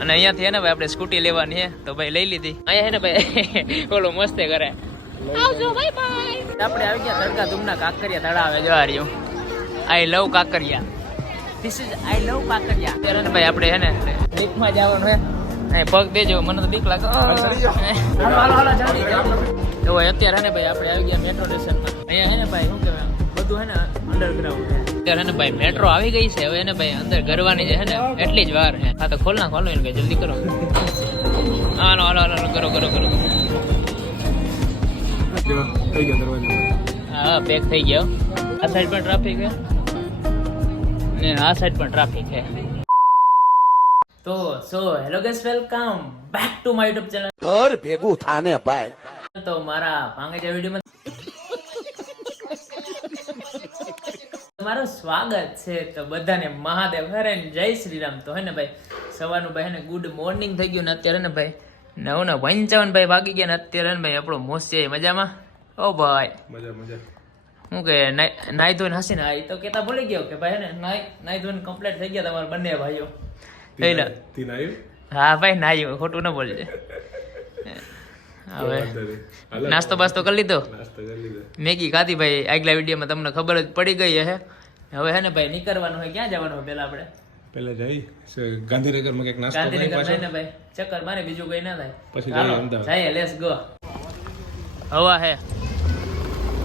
અને અહીંયાથી હે ને ભાઈ આપણે સ્કૂટી લેવાની છે તો ભાઈ લઈ લીધી. અહીંયા હે ને ભાઈ ઓલો મસ્તે કરે આવજો બાય બાય. આપણે આવી ગયા તડકા ધૂમના કાંકરિયા તળાવે જો આ રહ્યું. આઈ લવ કાંકરિયા. ધીસ ઇઝ આઈ લવ કાંકરિયા. ત્યારે ને ભાઈ આપણે હે ને લીફમાં જવાનું હે. અહીં પગ દેજો મને તો બીક લાગે. હાલો જલ્દી તો અત્યારે ને ભાઈ આપણે આવી ગયા મેટ્રો સ્ટેશનમાં. અહીંયા હે ને ભાઈ શું કહેવાય બધું હે ને અંડરગ્રાઉન્ડ છે. અત્યારે ને ભાઈ મેટ્રો આવી ગઈ છે. હવે એને ભાઈ અંદર ગરવાની છે ને એટલી જ વાર છે. હા તો ખોલ નાખો એને ભાઈ જલ્દી કરો. હાલો કરો. હા પેક થઈ ગયો. આ સાઈડ પણ ટ્રાફિક છે ને આ સાઈડ પણ ટ્રાફિક છે. તો hello guys, welcome back to my YouTube channel ઘર ભેગું થાને ભાઈ. તો મારા ભાંગેજા વિડીયોમાં તમારું સ્વાગત છે. તો બધાને મહાદેવ હરે જય શ્રી રામ. તો હે ને ભાઈ સવારનું ભાઈ ને ગુડ મોર્નિંગ થઈ ગયું ને અત્યારે ને ભાઈ 9:55 ભાઈ વાગી ગયા ને અત્યારે ને ભાઈ આપણો મોસી મજામાં. ઓ ભાઈ મજા હું કે નાઈ ધોઈને હસીને આવી તો કેતા ભૂલી ગયો કે ભાઈ ને નાઈ ધોઈને કમ્પ્લીટ થઈ ગયા તમારા બંને ભાઈઓ. હા ભાઈ નાયું ખોટું ન બોલજે. હવે નાસ્તો બાસ્તો કરી લીધો. મેગી ખાધી ભાઈ. આગલા વિડીયોમાં તમને ખબર જ પડી ગઈ હે. હવે હે ને ભાઈ નીકળવાનું હોય. ક્યાં જવાનું હોય પેલા આપણે? પેલા જઈ ગાંધીનગરમાં કઈક નાસ્તો ગાંધીનગર જઈને ભાઈ ચક્કર મારે બીજું કઈ ના થાય. પછી જઈએ લેટ્સ ગો. હવા હે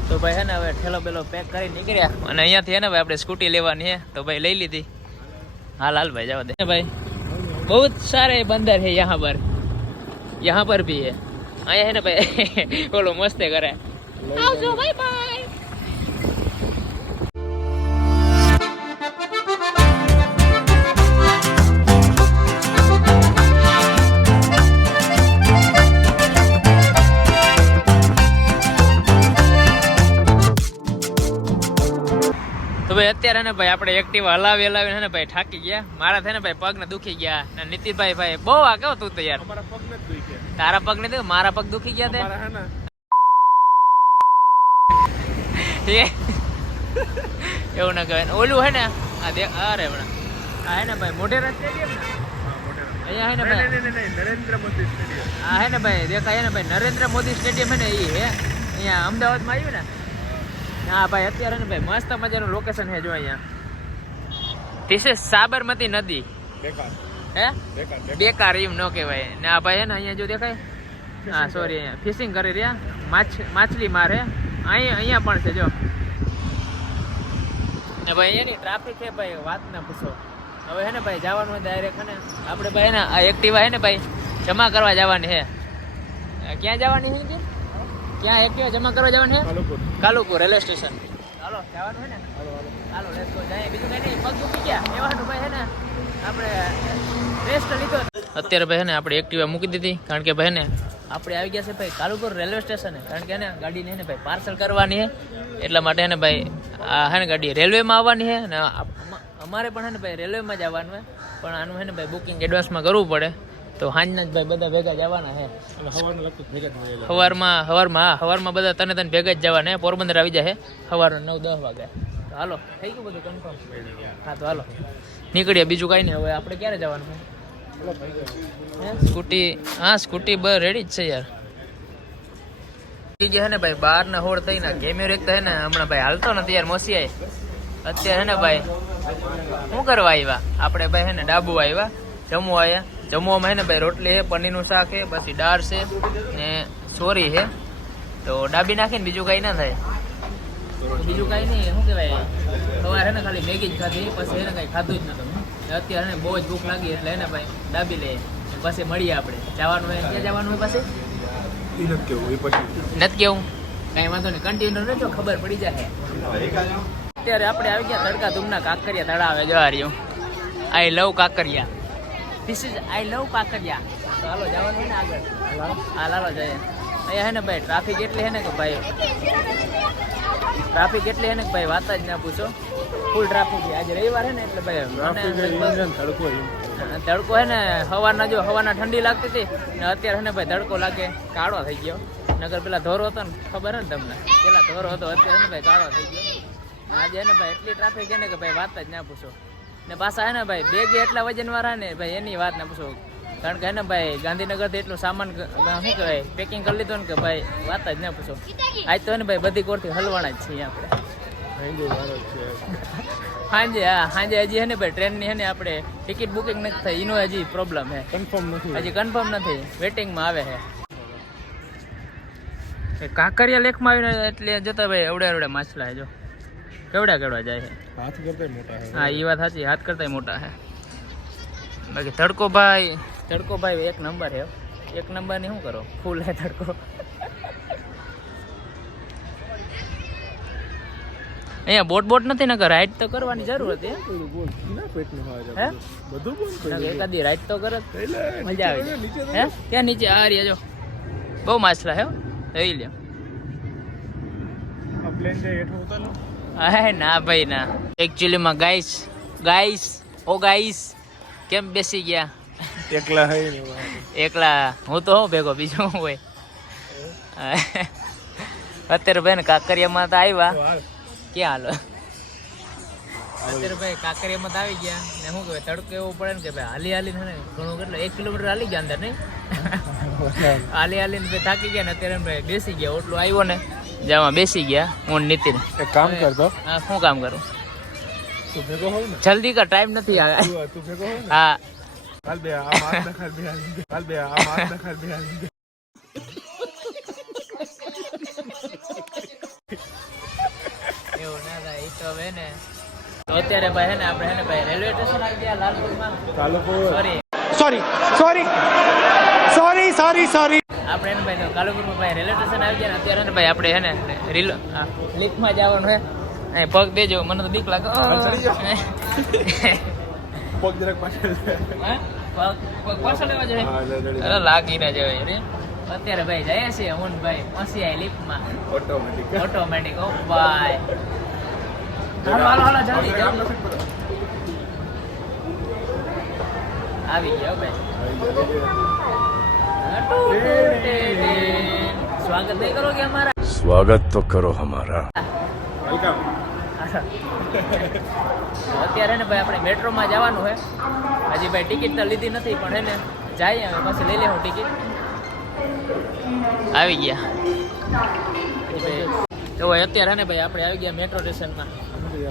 તો ભાઈ હે ને હવે ઠેલો બેલો પેક કરી નીકળ્યા અને અહીંયાથી હે ને ભાઈ આપણે સ્કૂટી લેવાની છે તો ભાઈ લઈ લીધી. हाल भाई जावा दे भाई. बहुत सारे बंदर है यहाँ पर भी है. आया है ना भाई बोलो मस्ते करे आवजो बाय बाय. તો ભાઈ અત્યારે ને ભાઈ આપણે એક્ટિવા હલાવી ને ભાઈ થાકી ગયા. મારા થાય ને ભાઈ પગ ને દુખી ગયા ને નીતિનભાઈ ભાઈ બહુ આ કેવો તું તો યાર. તારા પગ ને મારા પગ દુખી ગયા એવું ના કહેવાય. ઓલું હે ને આ દેખ અરે આ હે ને ભાઈ મોઢેરા સ્ટેડિયમ ને અહીંયા હે ને ભાઈ નરેન્દ્ર મોદી સ્ટેડિયમ. હા હે ને ભાઈ દેખાય ને ભાઈ નરેન્દ્ર મોદી સ્ટેડિયમ હે ને એ હે અહીંયા અમદાવાદમાં આવ્યું ને. હા ભાઈ અત્યારે ને ભાઈ મસ્ત મજાનું લોકેશન છે જો અહીંયા. ધીસ ઇઝ સાબરમતી નદી. બેકાર એમ ન કહેવાય ને. આ ભાઈ હે ને અહીંયા જો દેખાય. હા સોરી અહીંયા ફિશિંગ કરી રહ્યા. માછલી મારે અહીંયા પણ છે જો ને ભાઈ. એની ટ્રાફિક છે ભાઈ વાત ના પૂછો. હવે હે ને ભાઈ જવાનું હોય ડાયરેક્ટ હે ને આપણે ભાઈ ને આ એક્ટિવા હે ને ભાઈ જમા કરવા જવાની છે. ક્યાં જવાની છે? ક્યાં એક્ટિવા જમા કરવા જવાનું છે? Kalupur railway station. હાલો જવાનું છે ને. હાલો લેટ્સ ગો જાય. બીજું કઈ નહીં. પગ દુખી ગયા એવાનું ભાઈ છે ને આપણે રેસ્ટ લીધો. અત્યારે ભાઈ છે ને આપણે એક્ટિવા મૂકી દીધી કારણ કે ભાઈ ને આપણે આવી ગયા છે ભાઈ કાલુપુર રેલવે સ્ટેશન. કારણ કે એને ગાડીને છે ને ભાઈ પાર્સલ કરવાની છે એટલા માટે છે ને ભાઈ આ છે ને ગાડી રેલવેમાં આવવાની છે ને અમારે પણ છે ને ભાઈ રેલવેમાં જ આવવાનું હોય. પણ આનું છે ને ભાઈ બુકિંગ એડવાન્સમાં કરવું પડે. તો હાંજના જ ભાઈ બધા ભેગા જવાના છે. સવારમાં બધા તને ભેગા જ જવાના. પોરબંદર આવી જાય સવારના 9-10 વાગે. તો હાલો થઈ ગયું બધું કન્ફર્મ. હા તો હાલો નીકળીએ. બીજું કાંઈ નહીં. હવે આપણે ક્યારે જવાનું સ્કૂટી? હા સ્કૂટી બસ રેડી જ છે યાર. છે ને ભાઈ 12 હોળ થઈને ગેમ્યો એક તો હે ને હમણાં ભાઈ હાલતો નથી યાર. મોસી આય અત્યારે હે ને ભાઈ શું કરવા આવ્યા આપણે ભાઈ હે ને ડાબુ આવ્યા જમવા આવ્યા. જમવામાં હે ને ભાઈ રોટલી છે, પનીરનું શાક છે, પછી દાળ છે ને સોરી છે. તો ડાબી નાખીને બીજું કાંઈ ના થાય. બીજું કાંઈ નહીં. શું કહેવાય સવારે ને ખાલી મેગી જ ખાધી પછી એને કાંઈ ખાધું જ નતું. અત્યારે ને બહુ જ ભૂખ લાગી એટલે એને ભાઈ ડાબી લઈએ પછી મળીએ આપણે. જવાનું હોય ક્યાં જવાનું હોય પછી નથી કેવું કાંઈ વાંધો નહીં. કન્ટિન્યુ રહેજો ખબર પડી જાય. અત્યારે આપણે આવી ગયા તડકા ધૂમના કાંકરિયા તળાવે જવા રહ્યું. આઈ લવ કાંકરિયા. ધીસ ઇઝ આઈ લવ કાંકરિયા. તો હાલો જવાનું હોય ને આગળ. હા હાલો જઈએ. અહીંયા હે ને ભાઈ ટ્રાફિક એટલી હે ને કે ભાઈ વાત જ ના પૂછો. ફૂલ ટ્રાફિક છે. આજે રવિવાર છે ને એટલે ભાઈ તડકો હે ને હવાના ઠંડી લાગતી હતી ને અત્યારે હે ને ભાઈ તડકો લાગે કાળો થઈ ગયો. નગર પેલા ધોરો હતો ને ખબર હે ને તમને. પેલા ધોરો હતો અત્યારે હે ને ભાઈ કાળો થઈ ગયો. આજે હે ને ભાઈ એટલી ટ્રાફિક છે ને કે ભાઈ વાત જ ના પૂછો. ને પાછા હે ને ભાઈ બેગ એટલા વજન વાળા ને ભાઈ એની વાત ના પૂછો. કારણ કે હે ને ભાઈ ગાંધીનગરથી એટલું સામાન શું કહેવાય પેકિંગ કરી લીધું ને કે ભાઈ વાત જ ના પૂછો. આજ તો હે ને ભાઈ બધી કોરથી હલવાના જ છીએ આપણે. સાંજે સાંજે હજી હે ને ભાઈ ટ્રેનની હે ને આપણે ટિકિટ બુકિંગ નથી થઈ એનો હજી પ્રોબ્લેમ છે. હજી કન્ફર્મ નથી, વેટિંગમાં આવે છે. કાંકરિયા લેકમાં આવીને એટલે જતા ભાઈ અવડે માછલા જો કેવડા જાય છે. હાથ કરતા મોટા છે. હા એ વાત સાચી, હાથ કરતા મોટા છે. બાકી તડકો ભાઈ એક નંબર છે. એક નંબર ની શું કરો, ફૂલ હે તડકો. અહીંયા બોટ નથી ને, રાઈડ તો કરવાની જરૂર હતી. એકાદી રાઈડ તો કરે મજા આવે. હે ત્યાં નીચે આ રહ્યા જો બહુ માછલા હે, જોઈ લ્યો. ના ભાઈ ના. એકચ્યુઅલીમાં ગાઈસ કેમ બેસી ગયા એકલા? હું તો હું ભેગો, બીજું શું હોય. અત્યારે ભાઈ ને કાંકરિયામાં તો આવ્યા. ક્યાં હાલો અત્યારે ભાઈ કાંકરિયામાં તો આવી ગયા ને શું કહેવાય તડકો એવો પડે ને કે ભાઈ હાલી ને ઘણું કેટલો 1 કિલોમીટર હાલી ગયા અંદર નહીં. હાલીને ભાઈ થાકી ગયા ને અત્યારે ભાઈ બેસી ગયા. ઓટલું આવ્યો ને જામાં બેસી ગયા. હું નીતિન એક કામ કરતો. હા શું કામ કરું? જલ્દી કા ટાઈમ નથી. હા એવું ના થાય એ તો હવે ને. અત્યારે ભાઈ હે ને આપણે હે ને ભાઈ રેલવે સ્ટેશન આવી ગયા લાલપુરમાં. સોરી આપણે એને ભાઈ કાલુપુરમાં ભાઈ રેલવે સ્ટેશન આવી ગયા ને અત્યારે ને ભાઈ આપણે હે ને લિફ્ટમાં જવાનું હે. અહીં પગ દેજો, મને તો બીક લાગે. પગ જરાક પાછળ પગ પાછળ લેવા જાય લાગી ના જવાય રે. અત્યારે ભાઈ જાય છે હું ભાઈ પહોંચી આવી લિફ્ટમાં ઓટોમેટિક. ઓ ભાઈ હાલો જલ્દી આવી ગયા ભાઈ. સ્વાગત નહીં કરોગે હમારા? स्वागत तो करो हमारा. અત્યારે ને ભાઈ આપણે મેટ્રોમાં જવાનું છે. હજી ભાઈ ટિકિટ તો લીધી નથી પણ હે ને જાય હવે પછી લઈ લેવું ટિકિટ. આવી ગયા તો અત્યારે હે ને ભાઈ આપણે આવી ગયા મેટ્રો સ્ટેશનમાં.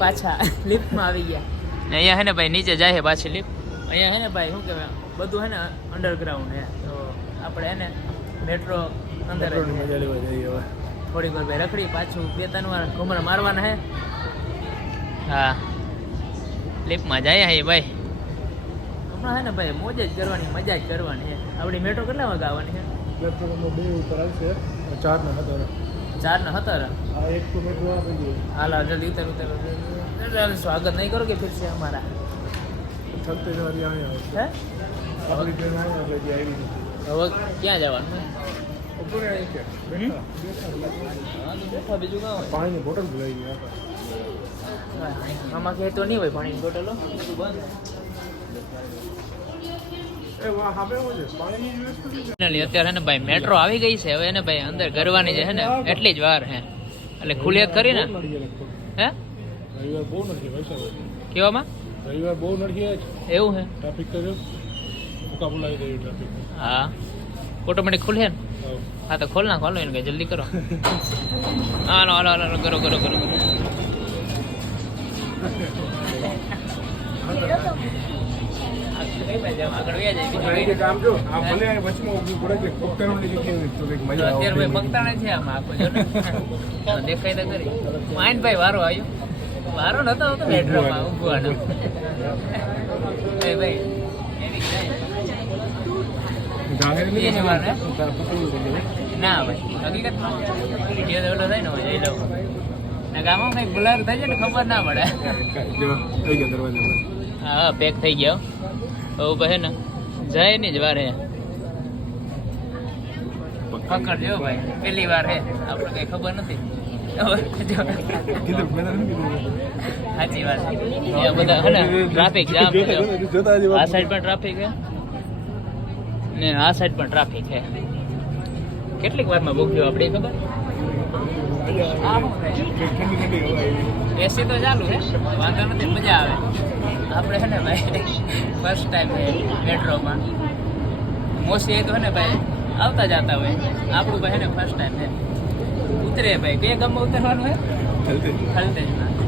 પાછા લિફ્ટમાં આવી ગયા ને અહીંયા હે ને ભાઈ નીચે જાય છે પાછી લિફ્ટ. અહીંયા હે ને ભાઈ શું કહેવાય બધું હે ને અંડરગ્રાઉન્ડ હે. તો આપણે હે ને મેટ્રો અંદર થોડીક વાર ભાઈ રખડી પાછું 2-3 વાર ઘુમરા મારવાના હે. હા લિફ્ટમાં જાય હે ભાઈ. હમણાં હે ને ભાઈ મોજ જ કરવાની, મજા જ કરવાની છે. આપણી મેટ્રો કેટલા વાગે આવવાની છે? 2 ઉપર આવશે. 4 ને 17. હાલ જલ્દી ઉતર. સ્વાગત નહીં કરો કે ફિર છે અમારા? હે હવે ક્યાં જવાનું? બીજું પાણીની બોટલ ભૂલાઈ ગઈ. આમાં કે તો નહીં હોય પાણીની બોટલો. અત્યારે ને ભાઈ મેટ્રો આવી ગઈ છે. હવે ને ભાઈ અંદર ગરવાની છે ને એટલી જ વાર હે એટલે ખુલ્લી કરી ને. હે રવિવાર બહુ નથી કેવામાં? રવિવાર બહુ નથી એવું હે? ટ્રાફિક કર્યો ભૂકા બોલાવી દઈએ ટ્રાફિક. હા ઓટોમેટિક ખુલે ને? હા તો ખોલ નાખો એને કઈ જલ્દી કરો. હાલો કરો આગળ વ્યા જાય. કામ જો આ ભલે વચમાં ઊભી પડે કે પગતાણું લીધી કેવી તો કંઈક મજા આવે. અત્યારે ભાઈ પગતાણે છે આમાં આખો જો ને દેખાય તો કરી. માઇન ભાઈ વારો આવ્યો. વારો નતો આવતો મેટ્રોમાં ઊભવાનો. ભાઈ ના ભાઈ હકીકતમાં જે ઓલો થાય ને જોઈ લઉં ને ગામમાં કંઈક બ્લર થાય છે ને ખબર ના પડે. હા પેક થઈ ગયો. હવે ભાઈ ને જાય ની જ વાર હે. પકડજો ભાઈ પેલી વાર હે આપણે કઈ ખબર નથી. સાચી વાત બધા હે ને ટ્રાફિક જામ. આ સાઈડ પણ ટ્રાફિક હે ને આ સાઈડ પણ ટ્રાફિક છે. કેટલીક વારમાં ભૂખ્યો આપણે ખબર? એસી તો ચાલુ છે, વાંધો નથી, મજા આવે. આપણે છે ને ભાઈ ફર્સ્ટ ટાઈમ છે મેટ્રોમાં. મોસ્ટલી એ તો હે ને ભાઈ આવતા જતા હોય. આપણું ભાઈ હે ને ફર્સ્ટ ટાઈમ છે. ઉતરે ભાઈ કયા ગામમાં ઉતરવાનું હે? ચાલતે ખલતેજમાં.